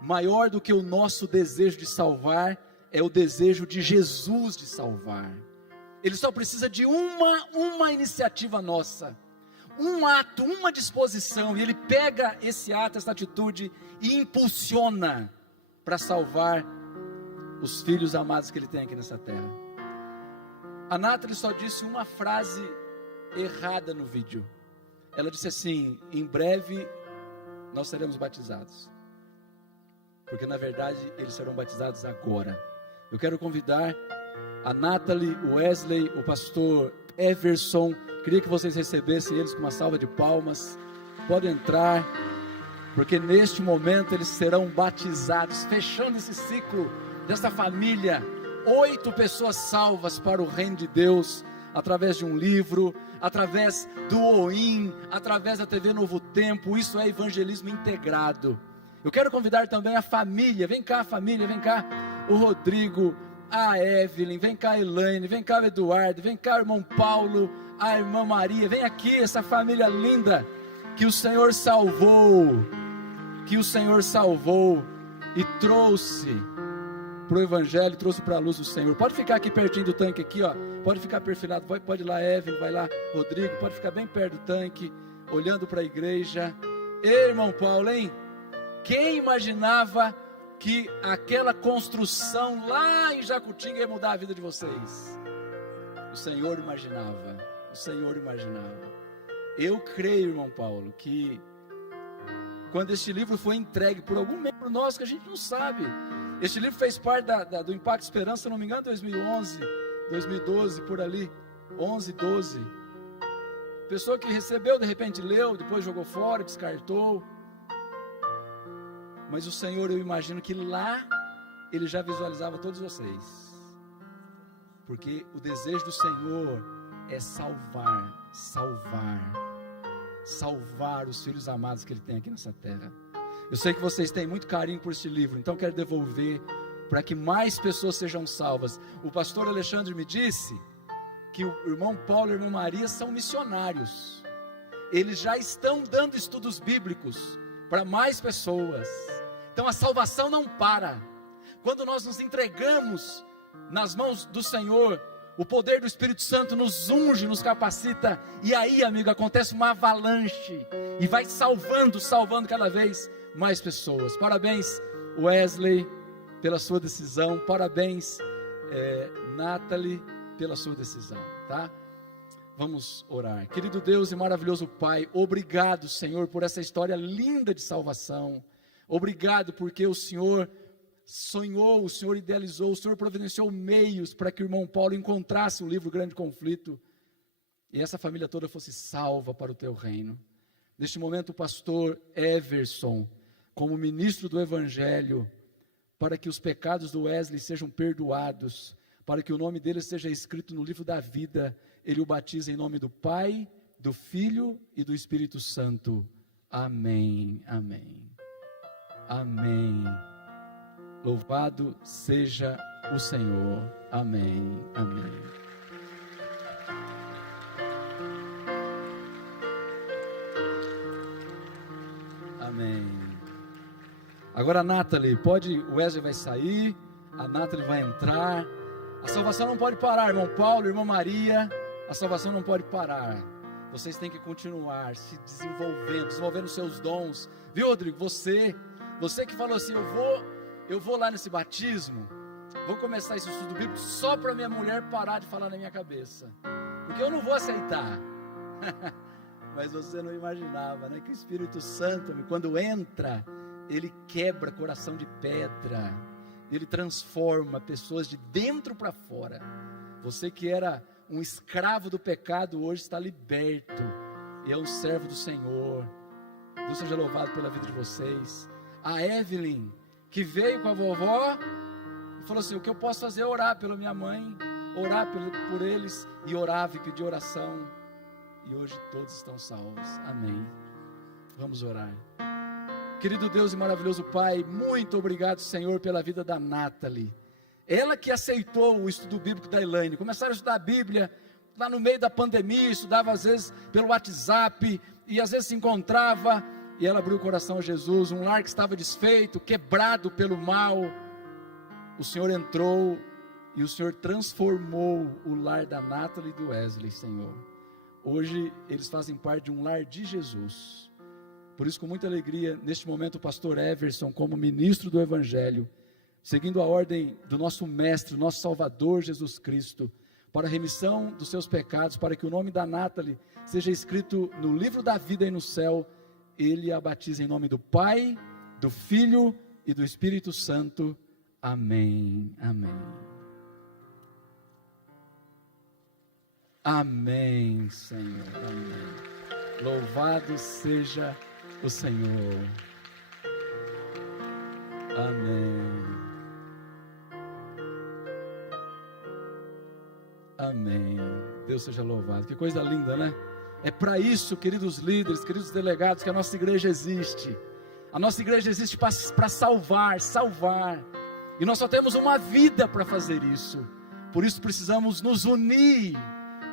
maior do que o nosso desejo de salvar é o desejo de Jesus de salvar. Ele só precisa de uma iniciativa nossa, um ato, uma disposição, e ele pega esse ato, essa atitude e impulsiona para salvar os filhos amados que ele tem aqui nessa terra. A Nathalie só disse uma frase errada no vídeo. Ela disse assim: em breve nós seremos batizados. Porque na verdade eles serão batizados agora. Eu quero convidar a Nathalie, o Wesley, o pastor Everson. Queria que vocês recebessem eles com uma salva de palmas. Podem entrar, porque neste momento eles serão batizados, fechando esse ciclo dessa família. 8 pessoas salvas para o reino de Deus, através de um livro, através do OIM, através da TV Novo Tempo. Isso é evangelismo integrado. Eu quero convidar também a família. Vem cá, família, vem cá o Rodrigo, a Evelyn, vem cá a Elaine, vem cá o Eduardo, vem cá o irmão Paulo, a irmã Maria. Vem aqui, essa família linda que o Senhor salvou, e trouxe para o Evangelho, trouxe para a luz do Senhor. Pode ficar aqui pertinho do tanque aqui, ó. Pode ficar perfilado, pode ir lá, Evelyn, vai lá, Rodrigo, pode ficar bem perto do tanque, olhando para a igreja. Ei, irmão Paulo, hein? Quem imaginava que aquela construção lá em Jacutinga ia mudar a vida de vocês? O Senhor imaginava, Eu creio, irmão Paulo, que quando este livro foi entregue por algum membro nosso que a gente não sabe, este livro fez parte do Impacto Esperança, se não me engano, 2011, 2012, por ali, 11, 12. Pessoa que recebeu, de repente leu, depois jogou fora, descartou. Mas o Senhor, eu imagino que lá, Ele já visualizava todos vocês. Porque o desejo do Senhor é salvar os filhos amados que Ele tem aqui nessa terra. Eu sei que vocês têm muito carinho por este livro, então quero devolver para que mais pessoas sejam salvas. O pastor Alexandre me disse que o irmão Paulo e a irmã Maria são missionários. Eles já estão dando estudos bíblicos para mais pessoas. Então a salvação não para. Quando nós nos entregamos nas mãos do Senhor, o poder do Espírito Santo nos unge, nos capacita, e aí, amigo, acontece uma avalanche, e vai salvando cada vez mais pessoas. Parabéns, Wesley, pela sua decisão. Parabéns, Nathalie, pela sua decisão, tá? Vamos orar. Querido Deus e maravilhoso Pai, obrigado, Senhor, por essa história linda de salvação. Obrigado porque o Senhor sonhou, o Senhor idealizou, o Senhor providenciou meios para que o irmão Paulo encontrasse o livro Grande Conflito e essa família toda fosse salva para o Teu reino. neste momento o pastor Everson, como ministro do Evangelho, para que os pecados do Wesley sejam perdoados, para que o nome dele seja escrito no livro da vida. Ele o batiza em nome do Pai, do Filho e do Espírito Santo. Amém, amém, amém. Louvado seja o Senhor. Amém, amém. Amém. Agora, Nathalie, o Wesley vai sair, a Nathalie vai entrar. A salvação não pode parar, irmão Paulo, irmã Maria, a salvação não pode parar. Vocês têm que continuar se desenvolvendo seus dons. Viu, Rodrigo? Você que falou assim, eu vou lá nesse batismo, vou começar esse estudo bíblico só para minha mulher parar de falar na minha cabeça, porque eu não vou aceitar. Mas você não imaginava, né, que o Espírito Santo, quando entra, ele quebra coração de pedra, ele transforma pessoas de dentro para fora. Você que era um escravo do pecado, hoje está liberto, e é um servo do Senhor. Deus seja louvado pela vida de vocês. A Evelyn, que veio com a vovó, e falou assim, o que eu posso fazer é orar pela minha mãe, orar por eles, e orava e pedir oração, e hoje todos estão salvos. Amém. Vamos orar. Querido Deus e maravilhoso Pai, muito obrigado, Senhor, pela vida da Nathalie. Ela que aceitou o estudo bíblico da Elaine. Começaram a estudar a Bíblia lá no meio da pandemia, estudava às vezes pelo WhatsApp, e às vezes se encontrava, e ela abriu o coração a Jesus, um lar que estava desfeito, quebrado pelo mal. O Senhor entrou e o Senhor transformou o lar da Nathalie e do Wesley, Senhor. Hoje eles fazem parte de um lar de Jesus. Por isso, com muita alegria, neste momento, o pastor Everson, como ministro do Evangelho, seguindo a ordem do nosso Mestre, nosso Salvador Jesus Cristo, para a remissão dos seus pecados, para que o nome da Nathalie seja escrito no livro da vida e no céu, ele a batiza em nome do Pai, do Filho e do Espírito Santo. Amém, amém. Amém, Senhor, amém. Louvado seja o Senhor. Amém. Amém. Deus seja louvado. Que coisa linda, né? É para isso, queridos líderes, queridos delegados, que a nossa igreja existe. A nossa igreja existe para salvar. E nós só temos uma vida para fazer isso. Por isso precisamos nos unir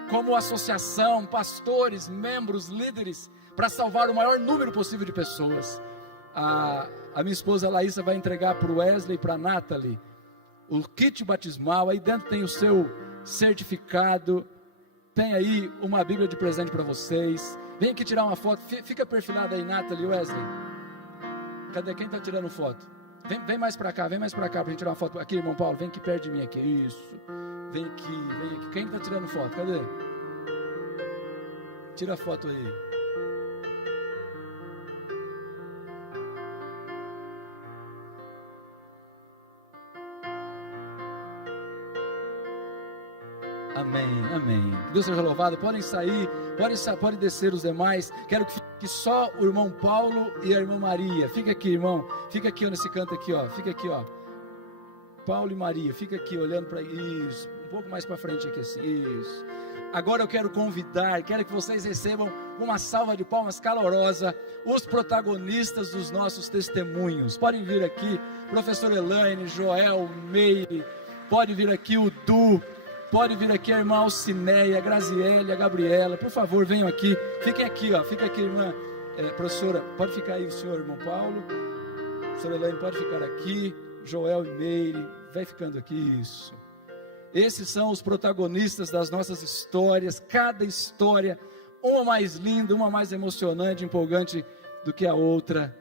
como associação, pastores, membros, líderes, para salvar o maior número possível de pessoas. A minha esposa Laísa vai entregar para o Wesley e para a Nathalie o kit batismal. Aí dentro tem o seu certificado, tem aí uma Bíblia de presente para vocês. Vem aqui tirar uma foto. Fica perfilado aí, Nathalie e Wesley. Cadê quem está tirando foto? Vem mais para cá, para a gente tirar uma foto. Aqui, irmão Paulo, vem aqui perto de mim aqui. Isso. Vem aqui. Quem está tirando foto? Cadê? Tira a foto aí. Amém, amém. Deus seja louvado. Podem sair, podem descer os demais. Quero que fique só o irmão Paulo e a irmã Maria. Fica aqui, irmão. Fica aqui nesse canto aqui, ó. Fica aqui, ó. Paulo e Maria. Fica aqui olhando para isso. Um pouco mais para frente aqui, assim. Isso. Agora eu quero convidar, quero que vocês recebam uma salva de palmas calorosa os protagonistas dos nossos testemunhos. Podem vir aqui, professor Elaine, Joel, Meire. Pode vir aqui o Du. Pode vir aqui a irmã Alcineia, a Graziele, a Gabriela. Por favor, venham aqui. Fiquem aqui, ó. Fica aqui, irmã professora. Pode ficar aí o senhor, irmão Paulo. Professora Elaine, pode ficar aqui. Joel e Meire. Vai ficando aqui, isso. Esses são os protagonistas das nossas histórias. Cada história, uma mais linda, uma mais emocionante, empolgante do que a outra.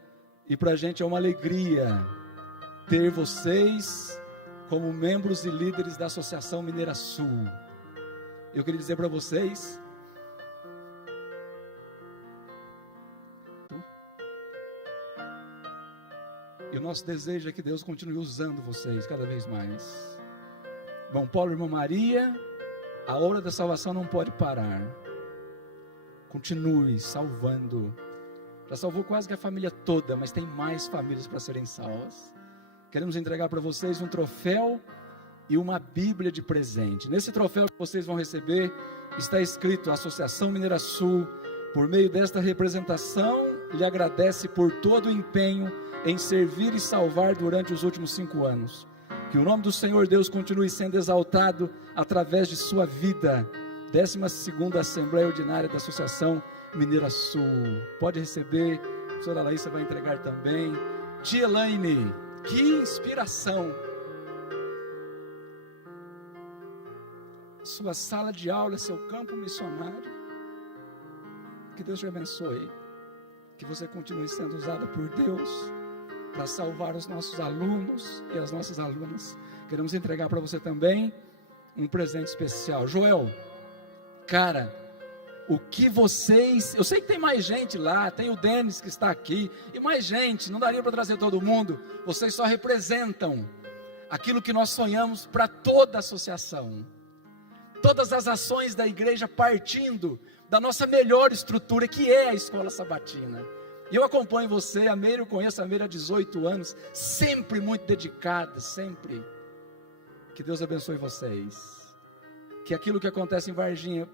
E pra gente é uma alegria ter vocês como membros e líderes da Associação Mineira Sul. Eu queria dizer para vocês, e o nosso desejo é que Deus continue usando vocês cada vez mais. Bom, Paulo e irmã Maria, a obra da salvação não pode parar. Continue salvando Já salvou quase que a família toda, mas tem mais famílias para serem salvas. Queremos entregar para vocês um troféu e uma Bíblia de presente. Nesse troféu que vocês vão receber, está escrito: Associação Mineira Sul, por meio desta representação, lhe agradece por todo o empenho em servir e salvar durante os últimos 5 anos. Que o nome do Senhor Deus continue sendo exaltado através de sua vida. 12ª Assembleia Ordinária da Associação Mineira Sul. Pode receber, a professora Laísa vai entregar também. Tia Elaine, que inspiração! Sua sala de aula, seu campo missionário. Que Deus te abençoe. Que você continue sendo usada por Deus para salvar os nossos alunos e as nossas alunas. Queremos entregar para você também um presente especial. Joel, cara, o que vocês... Eu sei que tem mais gente lá, tem o Denis que está aqui, e mais gente, não daria para trazer todo mundo. Vocês só representam aquilo que nós sonhamos para toda a associação. Todas as ações da igreja partindo da nossa melhor estrutura, que é a Escola Sabatina. E eu acompanho você, a Meire, eu conheço a Meire há 18 anos, sempre muito dedicada, sempre. Que Deus abençoe vocês. Que aquilo que acontece em Varginha,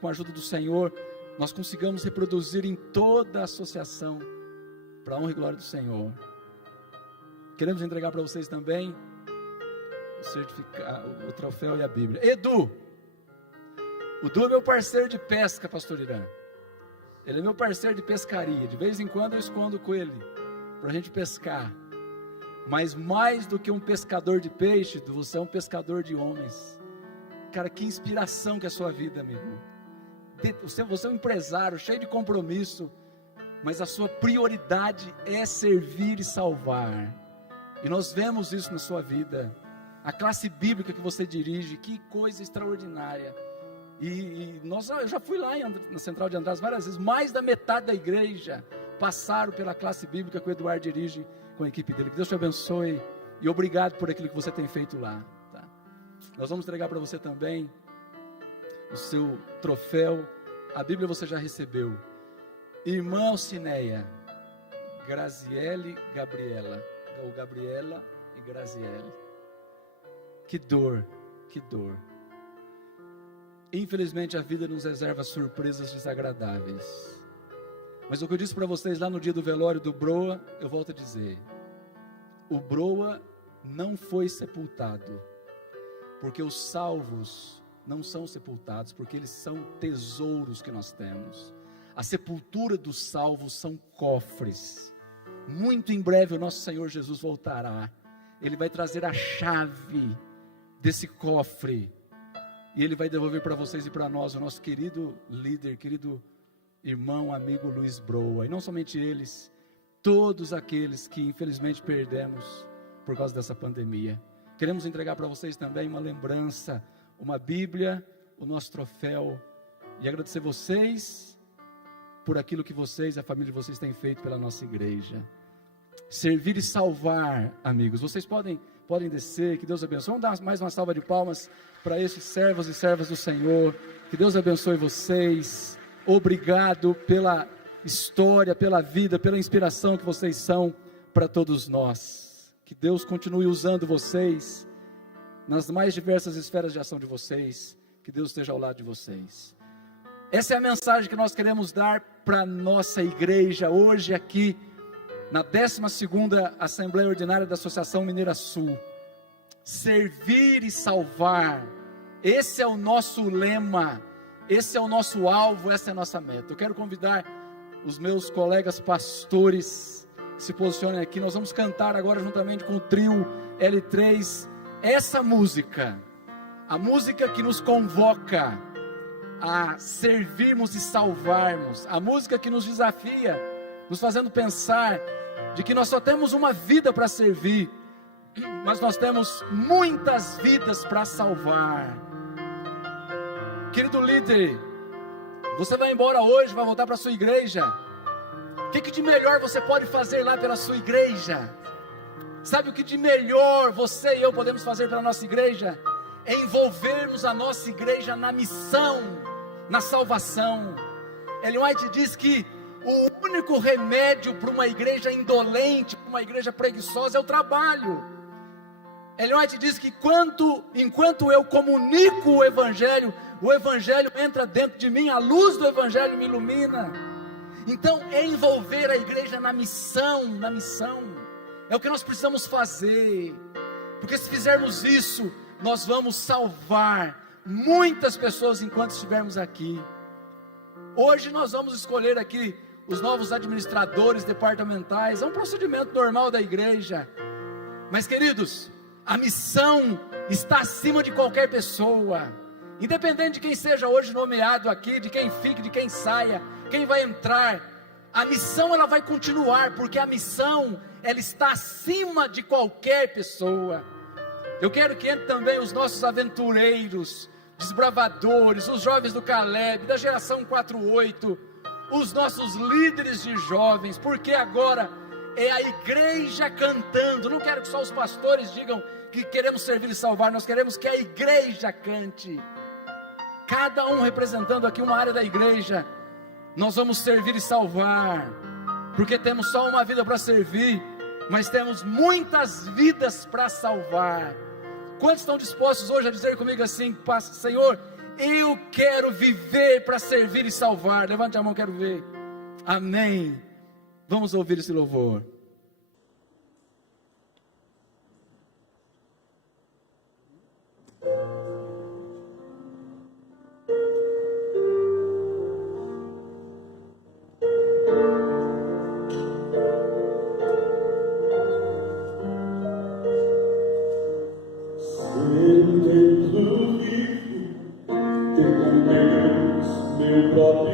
com a ajuda do Senhor, nós consigamos reproduzir em toda a associação, para a honra e glória do Senhor. Queremos entregar para vocês também o certificado, o troféu e a Bíblia. Edu! O Edu é meu parceiro de pesca, pastor Irã. Ele é meu parceiro de pescaria. De vez em quando eu escondo com ele, para a gente pescar. Mas mais do que um pescador de peixe, você é um pescador de homens. Cara, que inspiração que é a sua vida, meu irmão. Você é um empresário, cheio de compromisso, mas a sua prioridade é servir e salvar. E nós vemos isso na sua vida. A classe bíblica que você dirige, que coisa extraordinária. Eu já fui lá na Central de Andradas várias vezes. Mais da metade da igreja passaram pela classe bíblica que o Eduardo dirige com a equipe dele. Que Deus te abençoe e obrigado por aquilo que você tem feito lá. Tá? Nós vamos entregar para você também o seu troféu. A Bíblia você já recebeu. Irmã Alcineia, Graziele, Gabriela, ou Gabriela e Graziele. Que dor, que dor. Infelizmente a vida nos reserva surpresas desagradáveis. Mas o que eu disse para vocês lá no dia do velório do Broa, eu volto a dizer. O Broa não foi sepultado, porque os salvos não são sepultados, porque eles são tesouros que nós temos. A sepultura dos salvos são cofres. Muito em breve o nosso Senhor Jesus voltará. Ele vai trazer a chave desse cofre. E Ele vai devolver para vocês e para nós o nosso querido líder, querido irmão, amigo Luiz Broa. E não somente eles, todos aqueles que infelizmente perdemos por causa dessa pandemia. Queremos entregar para vocês também uma lembrança, uma Bíblia, o nosso troféu. E agradecer vocês por aquilo que vocês, a família de vocês têm feito pela nossa igreja. Servir e salvar, amigos. Vocês podem descer, que Deus abençoe. Vamos dar mais uma salva de palmas para esses servos e servas do Senhor. Que Deus abençoe vocês. Obrigado pela história, pela vida, pela inspiração que vocês são para todos nós. Que Deus continue usando vocês nas mais diversas esferas de ação de vocês. Que Deus esteja ao lado de vocês. Essa é a mensagem que nós queremos dar para a nossa igreja hoje aqui na 12ª Assembleia Ordinária da Associação Mineira Sul. Servir e salvar. Esse é o nosso lema, esse é o nosso alvo, essa é a nossa meta. Eu quero convidar os meus colegas pastores que se posicionem aqui. Nós vamos cantar agora juntamente com o trio L3 essa música, a música que nos convoca a servirmos e salvarmos, a música que nos desafia, nos fazendo pensar de que nós só temos uma vida para servir, mas nós temos muitas vidas para salvar. Querido líder, você vai embora hoje, vai voltar para a sua igreja. O que de melhor você pode fazer lá pela sua igreja? Sabe o que de melhor você e eu podemos fazer pela nossa igreja? É envolvermos a nossa igreja na missão, na salvação. Ellen White diz que O único remédio para uma igreja indolente, para uma igreja preguiçosa, é o trabalho. Ellen White diz que enquanto eu comunico o Evangelho entra dentro de mim, a luz do Evangelho me ilumina. Então, é envolver a igreja na missão, é o que nós precisamos fazer, porque se fizermos isso, nós vamos salvar muitas pessoas enquanto estivermos aqui. Hoje nós vamos escolher aqui os novos administradores departamentais, é um procedimento normal da igreja, mas queridos, a missão está acima de qualquer pessoa, independente de quem seja hoje nomeado aqui, de quem fique, de quem saia, quem vai entrar, a missão ela vai continuar, porque a missão ela está acima de qualquer pessoa. Eu quero que entre também os nossos aventureiros, desbravadores, os jovens do Caleb, da geração 48, os nossos líderes de jovens, porque agora é a igreja cantando. Não quero que só os pastores digam que queremos servir e salvar, nós queremos que a igreja cante, cada um representando aqui uma área da igreja. Nós vamos servir e salvar, porque temos só uma vida para servir, mas temos muitas vidas para salvar. Quantos estão dispostos hoje a dizer comigo assim: Senhor, eu quero viver para servir e salvar? Levante a mão, quero ver. Amém. Vamos ouvir esse louvor. Meu próprio